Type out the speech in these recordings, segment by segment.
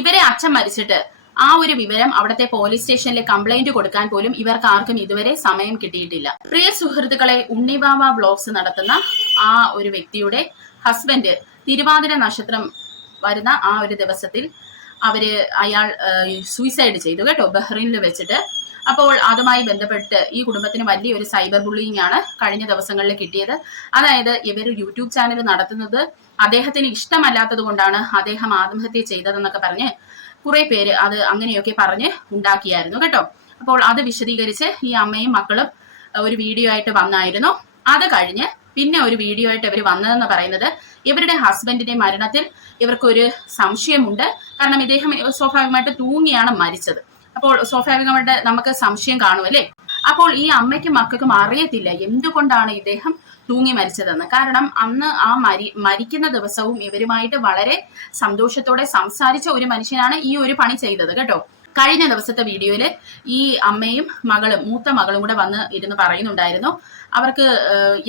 ഇവരെ അച്ഛൻ മരിച്ചിട്ട് ആ ഒരു വിവരം അവിടുത്തെ പോലീസ് സ്റ്റേഷനിൽ കംപ്ലൈന്റ് കൊടുക്കാൻ പോലും ഇവർക്ക് ആർക്കും ഇതുവരെ സമയം കിട്ടിയിട്ടില്ല. പ്രിയ സുഹൃത്തുക്കളെ, ഉണ്ണിവാവ വ്ലോഗ്സ് നടത്തുന്ന ആ ഒരു വ്യക്തിയുടെ ഹസ്ബൻഡ് തിരുവാതിര നക്ഷത്രം വരുന്ന ആ ഒരു ദിവസത്തിൽ അയാൾ സൂയിസൈഡ് ചെയ്തു കേട്ടോ, ബഹ്റൈനിൽ വെച്ചിട്ട്. അപ്പോൾ അതുമായി ബന്ധപ്പെട്ട് ഈ കുടുംബത്തിന് വലിയൊരു സൈബർ ബുള്ളിങ് ആണ് കഴിഞ്ഞ ദിവസങ്ങളിൽ കിട്ടിയത്. അതായത് ഇവർ യൂട്യൂബ് ചാനൽ നടത്തുന്നത് അദ്ദേഹത്തിന് ഇഷ്ടമല്ലാത്തത് കൊണ്ടാണ് അദ്ദേഹം ആത്മഹത്യ ചെയ്തതെന്നൊക്കെ പറഞ്ഞ് കുറെ പേര് അത് അങ്ങനെയൊക്കെ പറഞ്ഞ് ഉണ്ടാക്കിയായിരുന്നു കേട്ടോ. അപ്പോൾ അത് വിശദീകരിച്ച് ഈ അമ്മയും മക്കളും ഒരു വീഡിയോ ആയിട്ട് വന്നായിരുന്നു. അത് കഴിഞ്ഞ് പിന്നെ ഒരു വീഡിയോ ആയിട്ട് ഇവർ വന്നതെന്ന് പറയുന്നത് ഇവരുടെ ഹസ്ബൻഡിന്റെ മരണത്തിൽ ഇവർക്കൊരു സംശയമുണ്ട്. കാരണം ഇദ്ദേഹം സ്വാഭാവികമായിട്ട് തൂങ്ങിയാണ് മരിച്ചത്. അപ്പോൾ സ്വാഭാവികമായിട്ട് നമുക്ക് സംശയം കാണുമല്ലേ. അപ്പോൾ ഈ അമ്മയ്ക്കും മക്കൾക്കും അറിയത്തില്ല എന്തുകൊണ്ടാണ് ഇദ്ദേഹം തൂങ്ങി മരിച്ചതെന്ന്. കാരണം അന്ന് ആ മരിക്കുന്ന ദിവസവും ഇവരുമായിട്ട് വളരെ സന്തോഷത്തോടെ സംസാരിച്ച ഒരു മനുഷ്യനാണ് ഈ ഒരു പണി ചെയ്തത് കേട്ടോ. കഴിഞ്ഞ ദിവസത്തെ വീഡിയോയില് ഈ അമ്മയും മകളും മൂത്ത മകളും കൂടെ വന്ന് ഇരുന്ന് പറയുന്നുണ്ടായിരുന്നു അവർക്ക്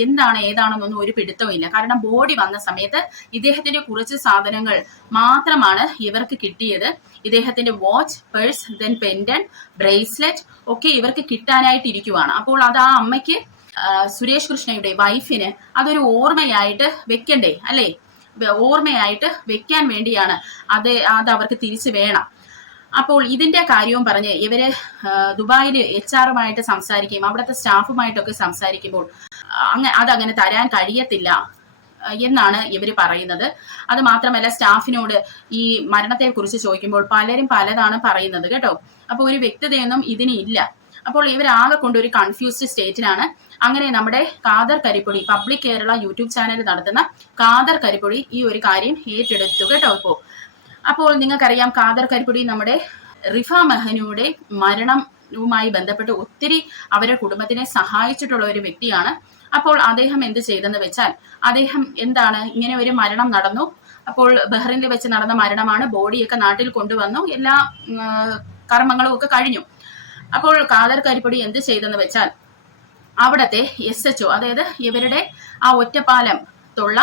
എന്താണ് ഏതാണെന്നൊന്നും ഒരു പിടുത്തവും ഇല്ല. കാരണം ബോഡി വന്ന സമയത്ത് ഇദ്ദേഹത്തിന്റെ കുറച്ച് സാധനങ്ങൾ മാത്രമാണ് ഇവർക്ക് കിട്ടിയത്. ഇദ്ദേഹത്തിന്റെ വാച്ച്, പേഴ്സ്, ദെൻ പെൻഡൻ, ബ്രേസ്ലെറ്റ് ഒക്കെ ഇവർക്ക് കിട്ടാനായിട്ട് ഇരിക്കുവാണ്. അപ്പോൾ അത് ആ അമ്മയ്ക്ക് സുരേഷ് കൃഷ്ണയുടെ വൈഫിന് അതൊരു ഓർമ്മയായിട്ട് വെക്കണ്ടേ അല്ലേ, ഓർമ്മയായിട്ട് വെക്കാൻ വേണ്ടിയാണ് അത് അവർക്ക് തിരിച്ചു വേണം. അപ്പോൾ ഇതിന്റെ കാര്യവും പറഞ്ഞ് ഇവര് ദുബായിൽ HR സംസാരിക്കുകയും അവിടുത്തെ സ്റ്റാഫുമായിട്ടൊക്കെ സംസാരിക്കുമ്പോൾ അതങ്ങനെ തരാൻ കഴിയത്തില്ല എന്നാണ് ഇവർ പറയുന്നത്. അത് മാത്രമല്ല സ്റ്റാഫിനോട് ഈ മരണത്തെ കുറിച്ച് ചോദിക്കുമ്പോൾ പലരും പലതാണ് പറയുന്നത് കേട്ടോ. അപ്പോൾ ഒരു വ്യക്തതയൊന്നും ഇതിന് ഇല്ല. അപ്പോൾ ഇവരാകെ കൊണ്ട് ഒരു കൺഫ്യൂസ്ഡ് സ്റ്റേറ്റിലാണ്. അങ്ങനെ നമ്മുടെ Khader Karippodi public Kerala YouTube channel നടത്തുന്ന ഖാദർ കരിപ്പൊടി ഈ ഒരു കാര്യം ഏറ്റെടുത്തു കേട്ടോ. അപ്പോൾ നിങ്ങൾക്കറിയാം ഖാദർ കരിപ്പൊടി നമ്മുടെ റിഫ മെഹനുയുടെ മരണവുമായി ബന്ധപ്പെട്ട് ഒത്തിരി അവരുടെ കുടുംബത്തിനെ സഹായിച്ചിട്ടുള്ള ഒരു വ്യക്തിയാണ്. അപ്പോൾ അദ്ദേഹം എന്ത് ചെയ്തെന്ന് വെച്ചാൽ അദ്ദേഹം എന്താണ് ഇങ്ങനെ ഒരു മരണം നടന്നു. അപ്പോൾ ബഹ്റൈനിൽ വെച്ച് നടന്ന മരണമാണ്. ബോഡിയൊക്കെ നാട്ടിൽ കൊണ്ടുവന്നു, എല്ലാ കർമ്മങ്ങളും ഒക്കെ കഴിഞ്ഞു. അപ്പോൾ ഖാദർ കരിപ്പൊടി എന്ത് ചെയ്തെന്ന് വെച്ചാൽ അവിടത്തെ SHO, അതായത് ഇവരുടെ ആ ഒറ്റപ്പാലം തൊള്ള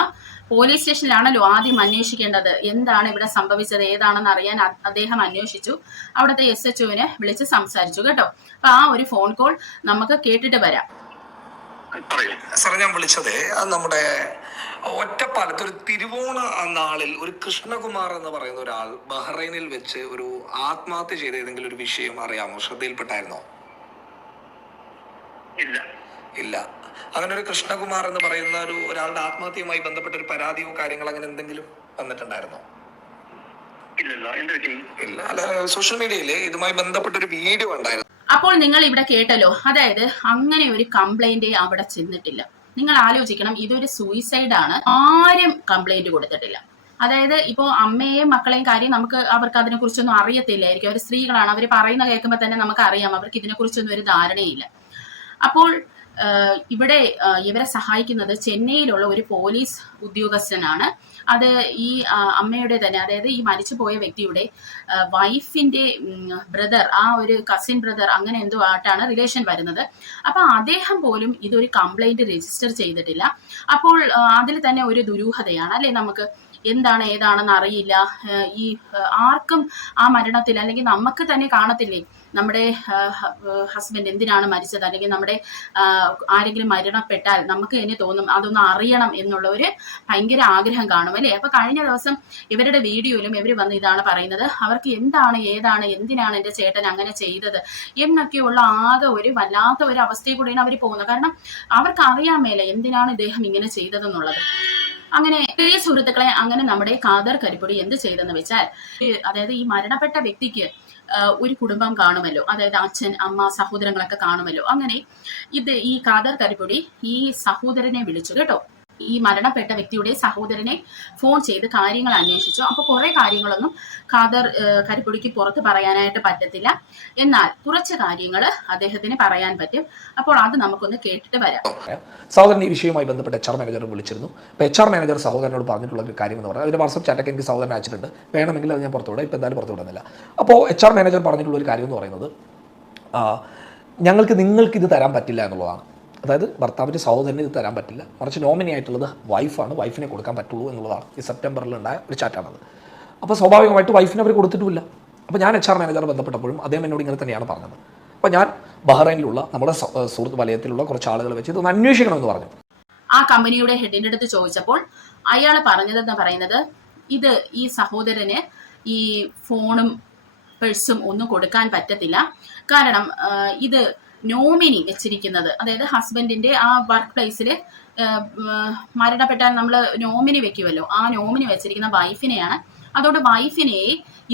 പോലീസ് സ്റ്റേഷനിലാണല്ലോ ആദ്യം അന്വേഷിക്കേണ്ടത് എന്താണ് ഇവിടെ സംഭവിച്ചത് ഏതാണെന്ന് അറിയാൻ അദ്ദേഹം അന്വേഷിച്ചു. അവിടുത്തെ SHOവിനെ വിളിച്ച് സംസാരിച്ചു കേട്ടോ. അപ്പൊ ആ ഒരു ഫോൺ കോൾ നമുക്ക് കേട്ടിട്ട് വരാം. സാറേ, ഞാൻ വിളിച്ചത് നമ്മുടെ ഒറ്റപ്പാലത്ത് ഒരു തിരുവോണ നാളിൽ ഒരു കൃഷ്ണകുമാർ എന്ന് പറയുന്ന ഒരാൾ ബഹ്റൈനിൽ വെച്ച് ഒരു ആത്മഹത്യ ചെയ്ത ഏതെങ്കിലും ഒരു വിഷയം അറിയാമോ? ശ്രദ്ധയിൽപ്പെട്ടായിരുന്നോ? ഇല്ല. അങ്ങനെ ഒരു കൃഷ്ണകുമാർ എന്ന് പറയുന്ന ഒരാളുടെ ആത്മഹത്യയുമായി ബന്ധപ്പെട്ട ഒരു പരാതിയോ കാര്യങ്ങൾ അങ്ങനെ എന്തെങ്കിലും വന്നിട്ടുണ്ടായിരുന്നോ? ഇല്ല. അല്ല, സോഷ്യൽ മീഡിയയിൽ ഇതുമായി ബന്ധപ്പെട്ട ഒരു വീഡിയോ ഉണ്ടായിരുന്നു. അപ്പോൾ നിങ്ങൾ ഇവിടെ കേട്ടല്ലോ, അതായത് അങ്ങനെ ഒരു കംപ്ലൈന്റ് അവിടെ ചെന്നിട്ടില്ല. നിങ്ങൾ ആലോചിക്കണം, ഇതൊരു സൂയിസൈഡ് ആണ്. ആരും കംപ്ലൈന്റ് കൊടുത്തിട്ടില്ല. അതായത് ഇപ്പോ അമ്മയെയും മക്കളെയും കാര്യം അവർക്ക് അതിനെ കുറിച്ചൊന്നും അറിയത്തില്ലായിരിക്കും. അവർ സ്ത്രീകളാണ്, അവർ പറയുന്ന കേൾക്കുമ്പോൾ തന്നെ നമുക്ക് അറിയാം അവർക്ക് ഇതിനെ കുറിച്ചൊന്നും ഒരു ധാരണയില്ല. അപ്പോൾ ഇവിടെ ഇവരെ സഹായിക്കുന്നത് ചെന്നൈയിലുള്ള ഒരു പോലീസ് ഉദ്യോഗസ്ഥനാണ്. അത് ഈ അമ്മയുടെ തന്നെ, അതായത് ഈ മരിച്ചുപോയ വ്യക്തിയുടെ വൈഫിന്റെ ബ്രദർ, ആ ഒരു കസിൻ ബ്രദർ, അങ്ങനെ എന്തോ ആയിട്ടാണ് റിലേഷൻ വരുന്നത്. അപ്പൊ അദ്ദേഹം പോലും ഇതൊരു കംപ്ലൈന്റ് രജിസ്റ്റർ ചെയ്തിട്ടില്ല. അപ്പോൾ അതിൽ തന്നെ ഒരു ദുരൂഹതയാണ് അല്ലെ. നമുക്ക് എന്താണ് ഏതാണെന്ന് അറിയില്ല. ഈ ആർക്കും ആ മരണത്തിൽ, അല്ലെങ്കിൽ നമുക്ക് തന്നെ കാണത്തില്ലേ നമ്മുടെ ഹസ്ബൻഡ് എന്തിനാണ് മരിച്ചത്, അല്ലെങ്കിൽ നമ്മുടെ ആരെങ്കിലും മരണപ്പെട്ടാൽ നമുക്ക് തന്നെ തോന്നും അതൊന്ന് അറിയണം എന്നുള്ള ഒരു ഭയങ്കര ആഗ്രഹം കാണും അല്ലേ. അപ്പൊ കഴിഞ്ഞ ദിവസം ഇവരുടെ വീഡിയോയിലും ഇവർ വന്ന് ഇതാണ് പറയുന്നത്, അവർക്ക് എന്താണ് ഏതാണ് എന്തിനാണ് എൻ്റെ ചേട്ടൻ അങ്ങനെ ചെയ്തത് എന്നൊക്കെയുള്ള ആകെ ഒരു വല്ലാത്ത ഒരു അവസ്ഥയിൽ കൂടെയാണ് അവർ പോകുന്നത്. കാരണം അവർക്ക് അറിയാൻ മേല എന്തിനാണ് ഇദ്ദേഹം ഇങ്ങനെ ചെയ്തതെന്നുള്ളത്. അങ്ങനെ പ്രിയ സുഹൃത്തുക്കളെ, അങ്ങനെ നമ്മുടെ ഖാദർ കരിപ്പൊടി എന്ത് ചെയ്തെന്ന് വെച്ചാൽ, അതായത് ഈ മരണപ്പെട്ട വ്യക്തിക്ക് ഒരു കുടുംബം കാണുമല്ലോ, അതായത് അച്ഛൻ, അമ്മ, സഹോദരങ്ങളൊക്കെ കാണുമല്ലോ. അങ്ങനെ ഈ ഖാദർ കരിപ്പൊടി ഈ സഹോദരനെ വിളിച്ചു കേട്ടോ. ഈ മരണപ്പെട്ട വ്യക്തിയുടെ സഹോദരനെ ഫോൺ ചെയ്ത് കാര്യങ്ങൾ അന്വേഷിച്ചു. അപ്പോൾ കുറെ കാര്യങ്ങളൊന്നും ഖാദർ കരിപ്പൊടിക്ക് പുറത്ത് പറയാനായിട്ട് പറ്റത്തില്ല. എന്നാൽ കുറച്ച് കാര്യങ്ങൾ അദ്ദേഹത്തിന് പറയാൻ പറ്റും. അപ്പോൾ അത് നമുക്കൊന്ന് കേട്ടിട്ട് വരാം. സഹോദരൻ ഈ വിഷയവുമായി ബന്ധപ്പെട്ട് HR മാനേജർ വിളിച്ചിരുന്നു. അപ്പോൾ HR മാനേജർ സഹോദരനോട് പറഞ്ഞിട്ടുള്ള ഒരു കാര്യം എന്ന് പറഞ്ഞാൽ, അതിൻ്റെ വാട്സ്ആപ്പ് ചാറ്റൊക്കെ എനിക്ക് സഹോദരൻ അയച്ചിട്ടുണ്ട്, വേണമെങ്കിൽ അത് ഞാൻ പുറത്തുവിടാം, ഇപ്പോൾ എന്തായാലും പുറത്തുവിടുന്നില്ല. അപ്പോൾ HR മാനേജർ പറഞ്ഞിട്ടുള്ള ഒരു കാര്യം എന്ന് പറയുന്നത്, നിങ്ങൾക്ക് ഇത് തരാൻ പറ്റില്ല എന്നുള്ളതാണ്. അതായത് ഭർത്താവിൻ്റെ സഹോദരന് ഇത് തരാൻ പറ്റില്ല, മറിച്ച് നോമിനി ആയിട്ടുള്ളത് വൈഫാണ്, വൈഫിനെ കൊടുക്കാൻ പറ്റുള്ളൂ എന്നുള്ളതാണ്. ഈ സെപ്റ്റംബറിൽ ഉണ്ടായ ഒരു ചാറ്റാണത്. അപ്പോൾ സ്വാഭാവികമായിട്ട് വൈഫിന് അവർ കൊടുത്തിട്ടുമില്ല. അപ്പോൾ ഞാൻ HR മാനേജറെ ബന്ധപ്പെട്ടപ്പോഴും അദ്ദേഹം എന്നോട് ഇങ്ങനെ തന്നെയാണ് പറഞ്ഞത്. അപ്പോൾ ഞാൻ ബഹ്റൈനിലുള്ള നമ്മുടെ സുഹൃത്ത് വലയത്തിലുള്ള കുറച്ച് ആളുകൾ വെച്ച് ഇതൊന്ന് അന്വേഷിക്കണമെന്ന് പറഞ്ഞു. ആ കമ്പനിയുടെ ഹെഡിന്റെ അടുത്ത് ചോദിച്ചപ്പോൾ അയാൾ പറഞ്ഞതെന്ന് പറയുന്നത്, ഇത് ഈ സഹോദരന് ഈ ഫോണും പേഴ്സും ഒന്നും കൊടുക്കാൻ പറ്റത്തില്ല. കാരണം ഇത് നോമിനി വെച്ചിരിക്കുന്നത്, അതായത് ഹസ്ബൻഡിന്റെ ആ വർക്ക് പ്ലേസിൽ മരണപ്പെട്ടാൽ നമ്മൾ നോമിനി വെക്കുമല്ലോ, ആ നോമിനി വെച്ചിരിക്കുന്ന വൈഫിനെയാണ്. അതുകൊണ്ട് വൈഫിനെ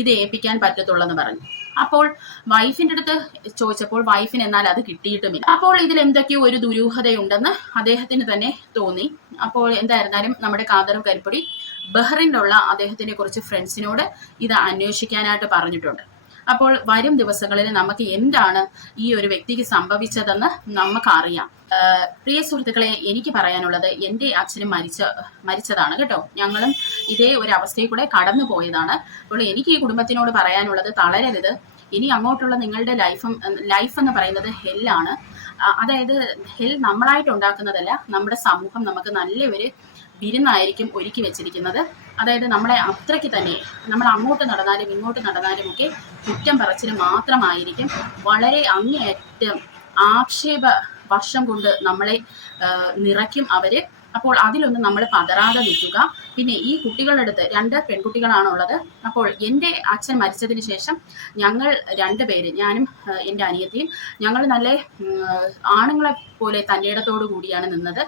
ഇത് ഏൽപ്പിക്കാൻ പറ്റത്തുള്ളെന്ന് പറഞ്ഞു. അപ്പോൾ വൈഫിന്റെ അടുത്ത് ചോദിച്ചപ്പോൾ വൈഫിന് എന്നാൽ അത് കിട്ടിയിട്ടുമില്ല. അപ്പോൾ ഇതിൽ എന്തൊക്കെയോ ഒരു ദുരൂഹതയുണ്ടെന്ന് അദ്ദേഹത്തിന് തന്നെ തോന്നി. അപ്പോൾ എന്തായിരുന്നാലും നമ്മുടെ കാദർ കരിപ്പൊടി ബഹ്റിനിലുള്ള അദ്ദേഹത്തിന്റെ കുറച്ച് ഫ്രണ്ട്സിനോട് ഇത് അന്വേഷിക്കാനായിട്ട് പറഞ്ഞിട്ടുണ്ട്. അപ്പോൾ വരും ദിവസങ്ങളിൽ നമുക്ക് എന്താണ് ഈ ഒരു വ്യക്തിക്ക് സംഭവിച്ചതെന്ന് നമുക്കറിയാം. പ്രിയ സുഹൃത്തുക്കളെ, എനിക്ക് പറയാനുള്ളത്, എൻ്റെ അച്ഛനും മരിച്ചതാണ് കേട്ടോ. ഞങ്ങളും ഇതേ ഒരു അവസ്ഥയിൽ കൂടെ കടന്നു പോയതാണ്. അപ്പോൾ എനിക്ക് ഈ കുടുംബത്തിനോട് പറയാനുള്ളത്, തളരരുത്. ഇനി അങ്ങോട്ടുള്ള നിങ്ങളുടെ ലൈഫ് എന്ന് പറയുന്നത് ഹെല്ലാണ്. അതായത് ഹെൽ നമ്മളായിട്ട് ഉണ്ടാക്കുന്നതല്ല, നമ്മുടെ സമൂഹം നമുക്ക് നല്ല ഒരു വിരുന്നായിരിക്കും ഒരുക്കി വെച്ചിരിക്കുന്നത്. അതായത് നമ്മളെ അത്രയ്ക്ക് തന്നെ നമ്മൾ അങ്ങോട്ട് നടന്നാലും ഇങ്ങോട്ട് നടന്നാലും ഒക്കെ കുറ്റം പറച്ചിൽ മാത്രമായിരിക്കും. വളരെ അങ്ങേയറ്റം ആക്ഷേപ വർഷം കൊണ്ട് നമ്മളെ നിറയ്ക്കും അവര്. അപ്പോൾ അതിലൊന്നും നമ്മൾ പതറാതെ നിൽക്കുക. പിന്നെ ഈ കുട്ടികളുടെ അടുത്ത് 2 പെൺകുട്ടികളാണുള്ളത്. അപ്പോൾ എൻ്റെ അച്ഛൻ മരിച്ചതിന് ശേഷം ഞങ്ങൾ 2 പേര്, ഞാനും എൻ്റെ അനിയത്തിയും, ഞങ്ങൾ നല്ല ആണുങ്ങളെ പോലെ തൻ്റെയിടത്തോടു കൂടിയാണ് നിന്നത്.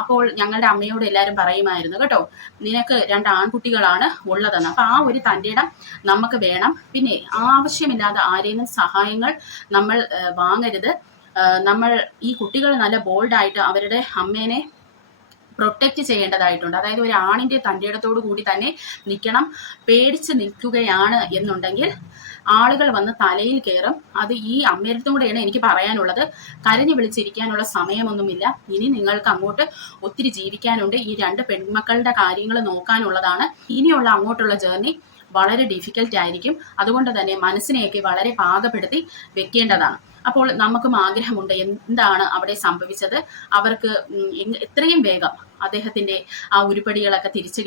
അപ്പോൾ ഞങ്ങളുടെ അമ്മയോട് എല്ലാവരും പറയുമായിരുന്നു കേട്ടോ, നിനക്ക് 2 ആൺകുട്ടികളാണ് ഉള്ളതെന്ന്. അപ്പോൾ ആ ഒരു തൻ്റെയിടം നമുക്ക് വേണം. പിന്നെ ആവശ്യമില്ലാതെ ആരെയും സഹായങ്ങൾ നമ്മൾ വാങ്ങരുത്. നമ്മൾ ഈ കുട്ടികൾ നല്ല ബോൾഡായിട്ട് അവരുടെ അമ്മേനെ പ്രൊട്ടക്റ്റ് ചെയ്യേണ്ടതായിട്ടുണ്ട്. അതായത് ഒരു ആണിൻ്റെ തൻ്റെയിടത്തോടു കൂടി തന്നെ നിൽക്കണം. പേടിച്ച് നിൽക്കുകയാണ് എന്നുണ്ടെങ്കിൽ ആളുകൾ വന്ന് തലയിൽ കയറും. അത് ഈ അമ്മയടുത്തും കൂടെയാണ് എനിക്ക് പറയാനുള്ളത്. കരഞ്ഞു വിളിച്ചിരിക്കാനുള്ള സമയമൊന്നുമില്ല. ഇനി നിങ്ങൾക്ക് അങ്ങോട്ട് ഒത്തിരി ജീവിക്കാനുണ്ട്. ഈ 2 പെൺമക്കളുടെ കാര്യങ്ങൾ നോക്കാനുള്ളതാണ്. ഇനിയുള്ള അങ്ങോട്ടുള്ള ജേർണി വളരെ ഡിഫിക്കൽട്ട് ആയിരിക്കും. അതുകൊണ്ട് തന്നെ മനസ്സിനെയൊക്കെ വളരെ പാകപ്പെടുത്തി വെക്കേണ്ടതാണ്. അപ്പോൾ നമുക്കും ആഗ്രഹമുണ്ട് എന്താണ് അവിടെ സംഭവിച്ചത്. അവർക്ക് എത്രയും വേഗം അദ്ദേഹത്തിന്റെ ആ ഉരുപ്പടികളൊക്കെ തിരിച്ചു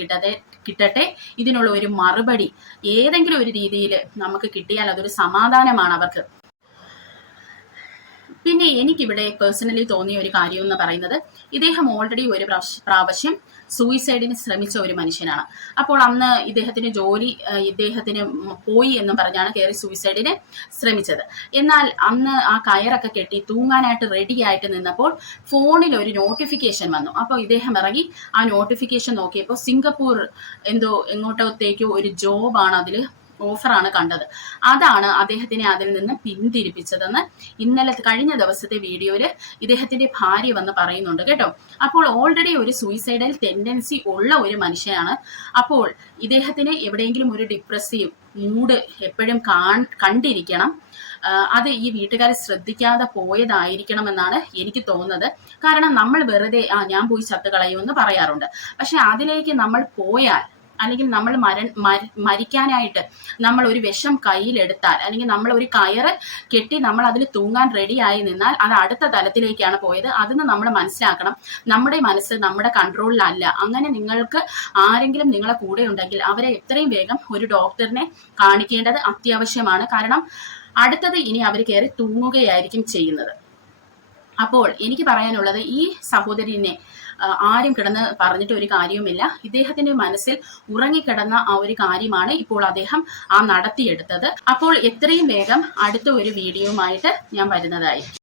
കിട്ടട്ടെ. ഇതിനുള്ള ഒരു മറുപടി ഏതെങ്കിലും ഒരു രീതിയിൽ നമുക്ക് കിട്ടിയാൽ അതൊരു സമാധാനമാണ് അവർക്ക്. പിന്നെ എനിക്കിവിടെ പേഴ്സണലി തോന്നിയ ഒരു കാര്യം എന്ന് പറയുന്നത്, ഇദ്ദേഹം ഓൾറെഡി ഒരു പ്രാവശ്യം സൂയിസൈഡിന് ശ്രമിച്ച ഒരു മനുഷ്യനാണ്. അപ്പോൾ അന്ന് ഇദ്ദേഹത്തിന് പോയി എന്നും പറഞ്ഞാണ് കയറി സൂയിസൈഡിന് ശ്രമിച്ചത്. എന്നാൽ അന്ന് ആ കയറൊക്കെ കെട്ടി തൂങ്ങാനായിട്ട് റെഡി ആയിട്ട് നിന്നപ്പോൾ ഫോണിൽ ഒരു നോട്ടിഫിക്കേഷൻ വന്നു. അപ്പോൾ ഇദ്ദേഹം ഇറങ്ങി ആ നോട്ടിഫിക്കേഷൻ നോക്കിയപ്പോൾ സിംഗപ്പൂർ എങ്ങോട്ടത്തേക്കോ ഒരു ജോബാണ്, അതിൽ ഓഫറാണ് കണ്ടത്. അതാണ് അദ്ദേഹത്തിനെ അതിൽ നിന്ന് പിന്തിരിപ്പിച്ചതെന്ന് കഴിഞ്ഞ ദിവസത്തെ വീഡിയോയിൽ ഇദ്ദേഹത്തിന്റെ ഭാര്യ വന്ന് പറയുന്നുണ്ട് കേട്ടോ. അപ്പോൾ ഓൾറെഡി ഒരു സൂയിസൈഡൽ ടെൻഡൻസി ഉള്ള ഒരു മനുഷ്യനാണ്. അപ്പോൾ ഇദ്ദേഹത്തിന് എവിടെയെങ്കിലും ഒരു ഡിപ്രസീവ് മൂഡ് എപ്പോഴും കണ്ടിരിക്കണം. അത് ഈ വീട്ടുകാരെ ശ്രദ്ധിക്കാതെ പോയതായിരിക്കണമെന്നാണ് എനിക്ക് തോന്നുന്നത്. കാരണം നമ്മൾ വെറുതെ ഞാൻ പോയി ചത്തുകളയുമെന്ന് പറയാറുണ്ട്. പക്ഷെ അതിലേക്ക് നമ്മൾ പോയാൽ, അല്ലെങ്കിൽ നമ്മൾ മരിക്കാനായിട്ട് നമ്മൾ ഒരു വിഷം കയ്യിലെടുത്താൽ, അല്ലെങ്കിൽ നമ്മൾ ഒരു കയറ് കെട്ടി നമ്മൾ അതിൽ തൂങ്ങാൻ റെഡിയായി നിന്നാൽ അത് അടുത്ത തലത്തിലേക്കാണ് പോയത്. അതിന് നമ്മൾ മനസ്സിലാക്കണം, നമ്മുടെ മനസ്സ് നമ്മുടെ കൺട്രോളിലല്ല. അങ്ങനെ നിങ്ങൾക്ക് ആരെങ്കിലും നിങ്ങളെ കൂടെ ഉണ്ടെങ്കിൽ അവരെ എത്രയും വേഗം ഒരു ഡോക്ടറിനെ കാണിക്കേണ്ടത് അത്യാവശ്യമാണ്. കാരണം അടുത്തത് ഇനി അവർ കയറി തൂങ്ങുകയായിരിക്കും ചെയ്യുന്നത്. അപ്പോൾ എനിക്ക് പറയാനുള്ളത്, ഈ സഹോദരനെ ആരും കിടന്ന് പറഞ്ഞിട്ട് ഒരു കാര്യവുമില്ല. ഇദ്ദേഹത്തിന്റെ മനസ്സിൽ ഉറങ്ങിക്കിടന്ന ആ ഒരു കാര്യമാണ് ഇപ്പോൾ അദ്ദേഹം നടത്തിയെടുത്തത്. അപ്പോൾ എത്രയും വേഗം അടുത്ത ഒരു വീഡിയോയുമായിട്ട് ഞാൻ വരുന്നതായി.